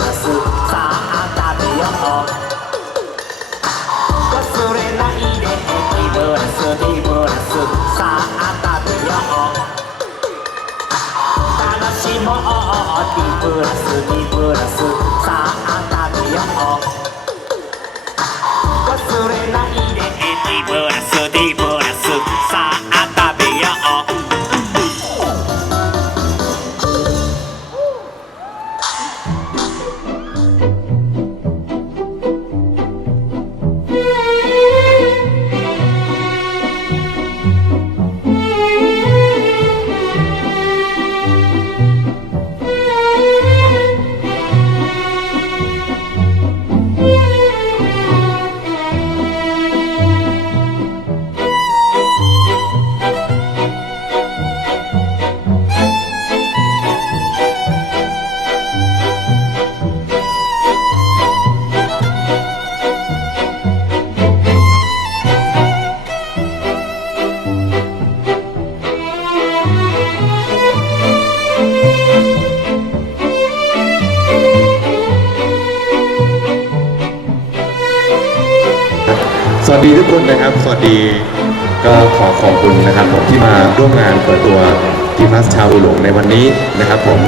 さあ食べよう忘れないでエィブラスディブラスさあ食べよう楽しもうディブラスディブラスさあ ดีทุกคนนะครับ สวัสดีก็ขอขอบคุณนะครับผมที่มาร่วมงานเปิดตัวทีมัสชาวอุหลงในวันนี้นะครับ ผม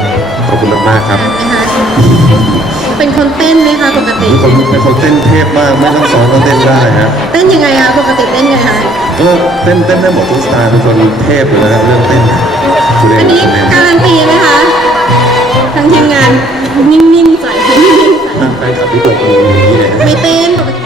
ขอบคุณมากๆครับ นะคะเป็นคนเต้นไหมคะปกติทุกคนเป็นคนเต้นเทพมากไม่ต้องสอนก็เต้นได้ฮะเต้นยังไงคะปกติเต้นยังไงคะก็เต้นเต้นได้หมดทุกสไตล์เป็นคนเทพเลยนะครับเรื่องเต้นคุณเล่อันนนี้คุณเล่นการันตีไหมคะทางทีมงานนิ่งๆใส่นิ่งๆใส่แฟนคลับที่ตกมืออย่างนี้เลยฮะไม่เต้นปกติ